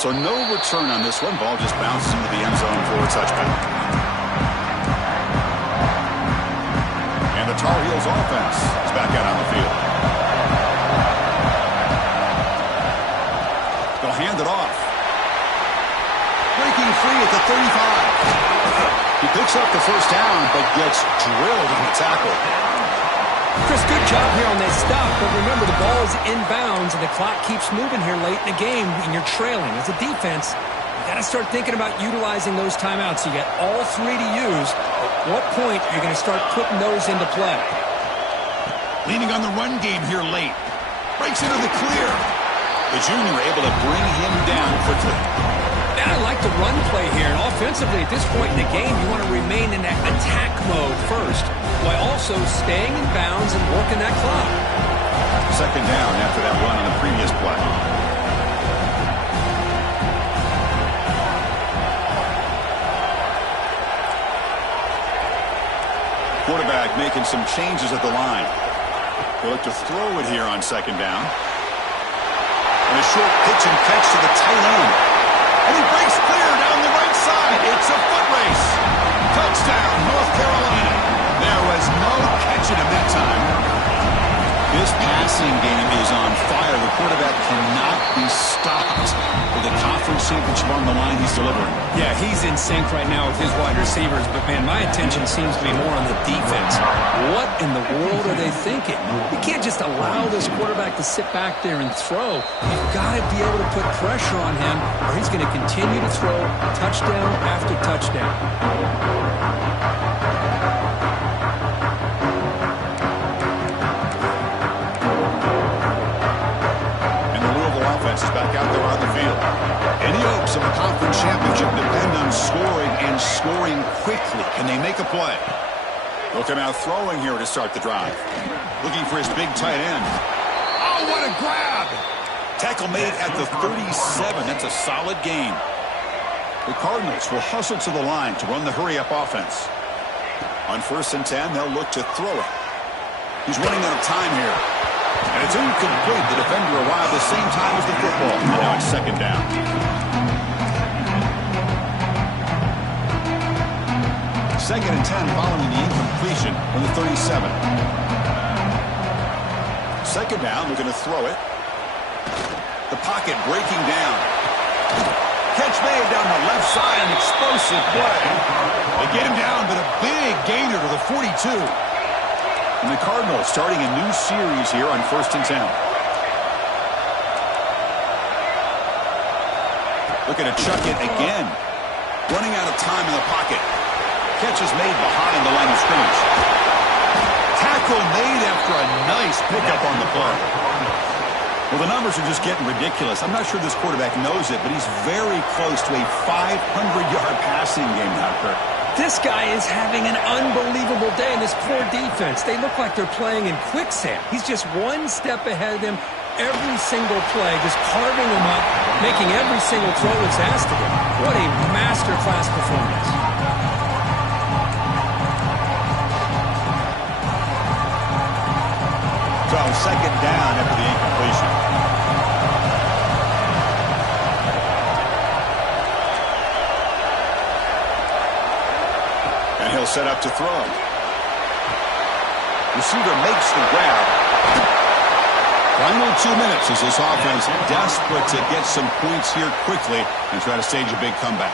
So no return on this one. Ball just bounces into the end zone for a touchdown. And the Tar Heels offense is back out on the field. They'll hand it off. Breaking free at the 35. He picks up the first down, but gets drilled on the tackle. Chris, good job here on that stop, but remember the ball is inbounds and the clock keeps moving here late in the game and you're trailing. As a defense, you got to start thinking about utilizing those timeouts. You got all three to use. At what point are you going to start putting those into play? Leaning on the run game here late. Breaks into the clear. The junior able to bring him down quickly. I like the run play here, and offensively at this point in the game, you want to remain in that attack mode first, while also staying in bounds and working that clock. Second down after that run on the previous play. Quarterback making some changes at the line. They look to throw it here on second down. And a short pitch and catch to the tight end. And he breaks clear down the right side. It's a foot race. Touchdown, North Carolina. There was no catching him that time. This passing game is on fire. The quarterback cannot be stopped. With the conference championship on the line, he's delivering. Yeah, he's in sync right now with his wide receivers, but man, my attention seems to be more on the defense. What in the world are they thinking? You can't just allow this quarterback to sit back there and throw. You've got to be able to put pressure on him, or he's going to continue to throw touchdown after touchdown. Is back out there on the field. Any hopes of a conference championship depend on scoring and scoring quickly. Can they make a play? They'll come out throwing here to start the drive. Looking for his big tight end. Oh, what a grab! Tackle made at the 37. That's a solid gain. The Cardinals will hustle to the line to run the hurry-up offense. On 1st and 10, they'll look to throw it. He's running out of time here. And it's incomplete. The defender arrived the same time as the football. And now it's second down. Second and 10 following the incompletion from the 37. Second down, looking to throw it. The pocket breaking down. Catch made down the left side. An explosive play. They get him down, but a big gainer to the 42. And the Cardinals starting a new series here on 1st and 10. Looking to chuck it again. Running out of time in the pocket. Catch is made behind the line of scrimmage. Tackle made after a nice pickup on the play. Well, the numbers are just getting ridiculous. I'm not sure this quarterback knows it, but he's very close to a 500-yard passing game now, Kirk. This guy is having an unbelievable day in this poor defense. They look like they're playing in quicksand. He's just one step ahead of them every single play, just carving them up, making every single throw that's asked of him. What a masterclass performance. So second down after the incompletion. He'll set up to throw. Receiver makes the grab. Final 2 minutes as this offense desperate to get some points here quickly and try to stage a big comeback.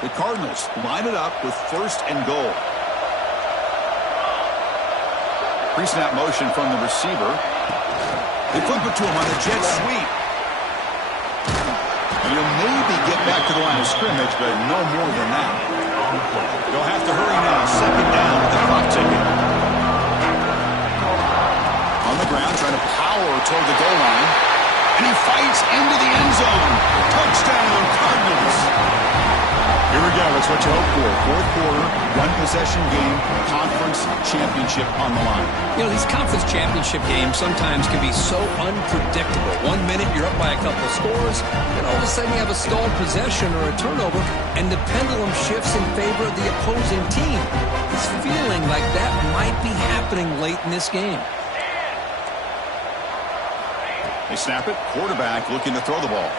The Cardinals line it up with 1st and goal. Pre-snap motion from the receiver. They flip it to him on the jet sweep. And he'll maybe get back to the line of scrimmage, but no more than that. They'll have to hurry now. Second down with the clock ticking. On the ground, trying to power toward the goal line. And he fights into the end zone. Touchdown, Cardinals. Here we go. It's what you hope for. Fourth quarter, one-possession game, conference championship on the line. You know, these conference championship games sometimes can be so unpredictable. 1 minute you're up by a couple of scores, and all of a sudden you have a stalled possession or a turnover, and the pendulum shifts in favor of the opposing team. It's feeling like that might be happening late in this game. They snap it. Quarterback looking to throw the ball.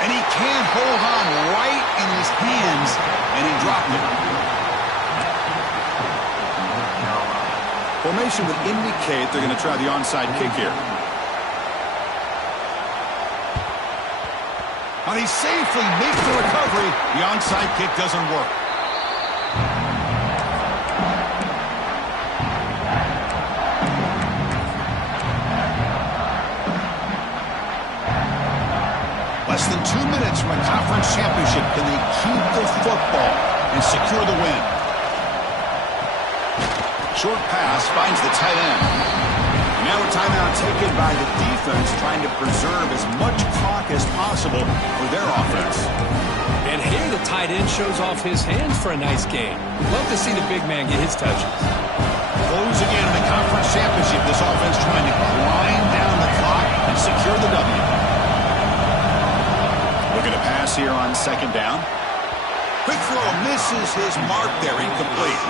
And he can't hold on right in his hands, and he dropped it. Formation would indicate they're going to try the onside kick here. And he safely makes the recovery. The onside kick doesn't work. Less than 2 minutes from a conference championship. Can they keep the football and secure the win? Short pass finds the tight end. Now a timeout taken by the defense, trying to preserve as much clock as possible for their offense. And here the tight end shows off his hands for a nice game. Love to see the big man get his touches. Close again in the conference championship. This offense trying to grind down the clock and secure the W. Looking to pass here on second down. Quick throw misses his mark there, incomplete.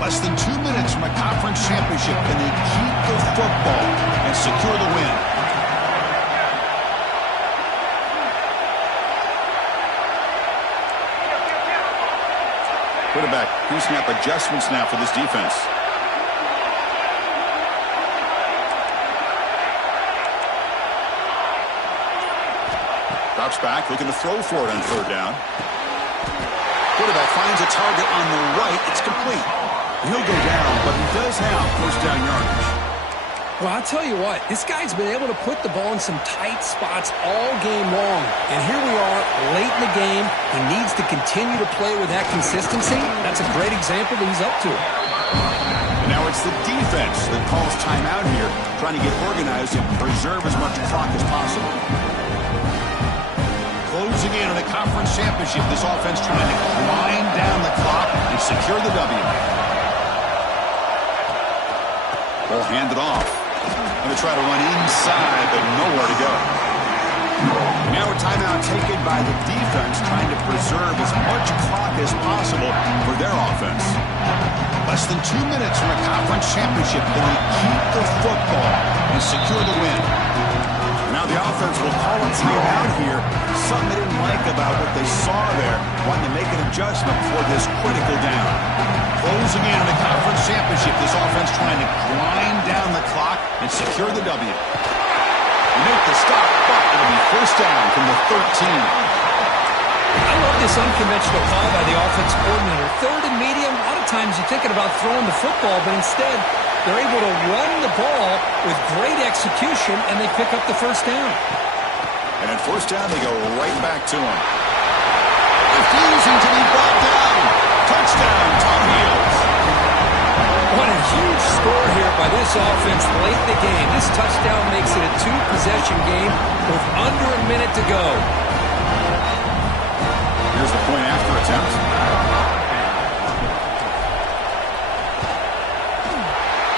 Less than 2 minutes from a conference championship. Can they keep the football and secure the win? Quarterback pre-snap adjustments now for this defense. Drops back, looking to throw for it on third down. Quarterback finds a target on the right. It's complete. He'll go down, but he does have first down yardage. Well, I'll tell you what, this guy's been able to put the ball in some tight spots all game long. And here we are, late in the game. He needs to continue to play with that consistency. That's a great example that he's up to it. And now it's the defense that calls timeout here, trying to get organized and preserve as much clock as possible. Closing in on the conference championship, this offense trying to grind down the clock and secure the W. Ball handed off. Going to try to run inside, but nowhere to go. Now a timeout taken by the defense, trying to preserve as much clock as possible for their offense. Less than 2 minutes from a conference championship. Can they keep the football and secure the win? Now the offense will call a timeout here. Something they didn't like about what they saw there. Wanting to make an adjustment for this critical down. Closing in on the conference championship. This offense trying to grind down the clock and secure the W. They make the stop, but it'll be first down from the 13. I love this unconventional call by the offense coordinator. Third and medium, a lot of times you're thinking about throwing the football, but instead they're able to run the ball with great execution, and they pick up the first down. And at first down, they go right back to him. Refusing to be brought down. Touchdown, Tar Heels. What a huge score here by this offense late in the game. This touchdown makes it a two-possession game with under a minute to go. Here's the point after attempt.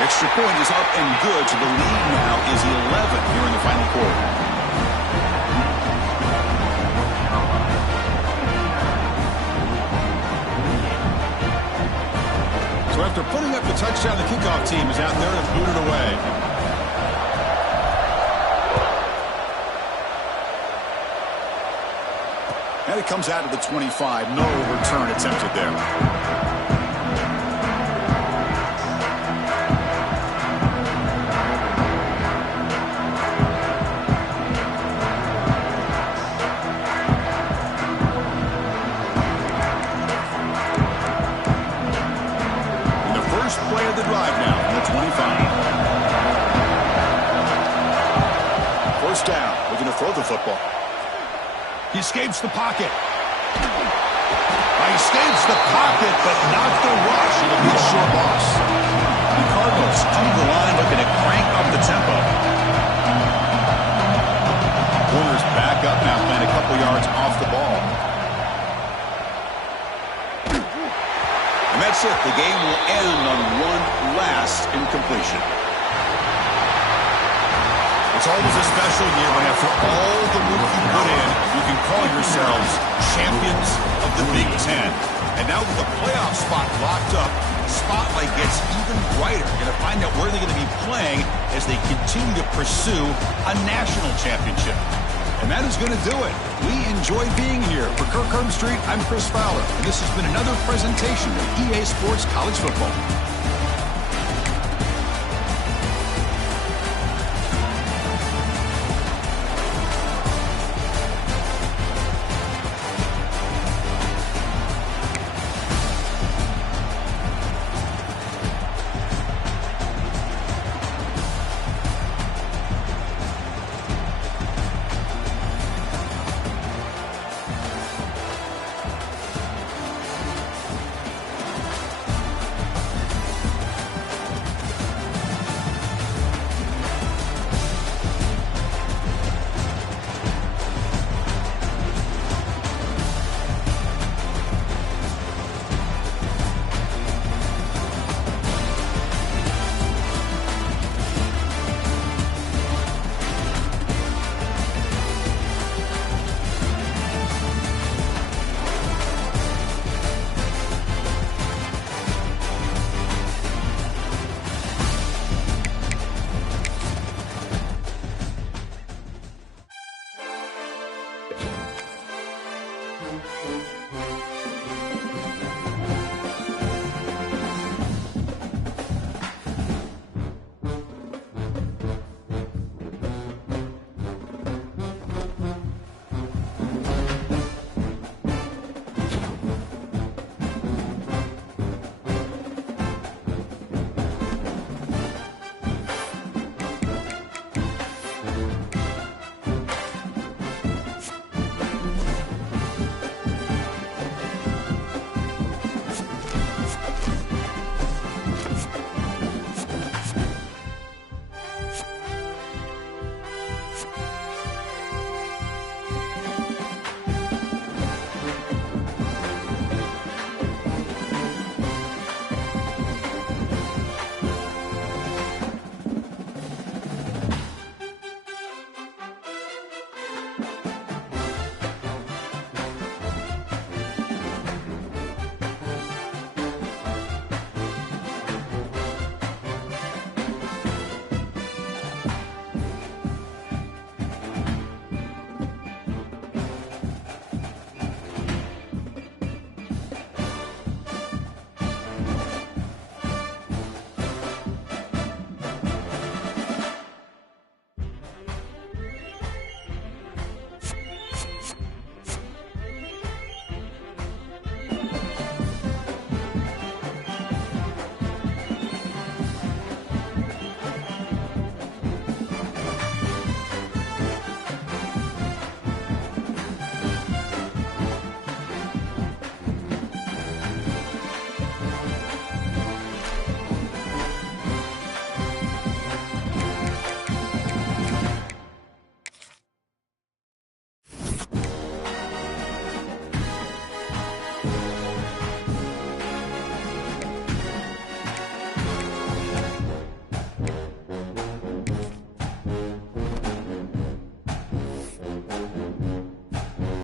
Extra point is up and good, so the lead now is 11 here in the final quarter. So after putting up the touchdown, the kickoff team is out there to boot it away. And it comes out of the 25. No return attempted there. Play of the drive now from the 25. first down. We're going to throw the football. He escapes the pocket. He escapes the pocket, but not the rush. It'll be a short loss. The Cardinals come to the line looking to crank up the tempo. Warner's back up now, playing a couple yards off the ball. And that's it. The game will end on one last incompletion. It's always a special year when after all the work you put in, you can call yourselves champions of the Big Ten. And now with the playoff spot locked up, the spotlight gets even brighter. You're going to find out where they're going to be playing as they continue to pursue a national championship. And that is going to do it. We enjoy being here. For Kirk Herbstreit, I'm Chris Fowler. And this has been another presentation of EA Sports College Football.